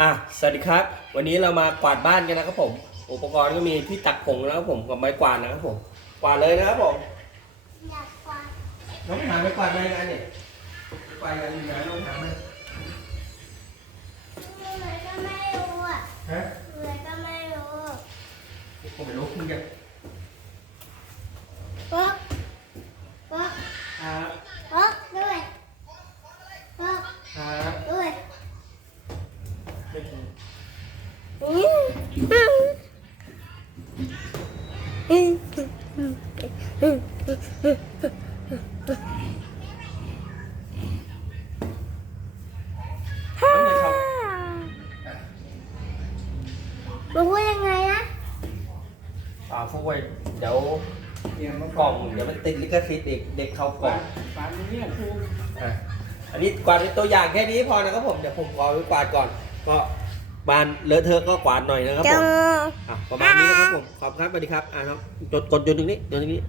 อะ สวัสดีครับ วันนี้เรามากวาดบ้านกันนะครับผม อุปกรณ์ก็มีที่ตักผงนะครับผมกับไม้กวาดนะครับผม กวาดเลยนะครับผม อยากกวาดน้องหาไม้กวาดมายังไงเนี่ยไม้กวาดกันอยู่ไหนน้องหามาเลยก็ไม่รู้อะฮะเลยก็ไม่รู้ผมไม่รู้คุณจะป๊อกป๊อก ครับ ป๊อกด้วยป๊อก ครับ ด้วย ไม่ถูก อืมฮ่ามันพูดยังไงนะอ่าฟุกไว้เดี๋ยวเตรียมมากล่องเดี๋ยวมันติดลิขสิทธิ์เด็กเด็กเข้ากล่องฝานนี้ครูอะอันนี้กวาดเป็นตัวอย่างแค่นี้พอนะครับผมเดี๋ยวผมขอไปกวาดก่อนก็ บานเลอะเทอะก็กวาดหน่อยนะครับผมอะประมาณนี้นะครับผมขอบคุณครับสวัสดีครับอ่าครับกดกดจนถึงนี้จนถึงนี้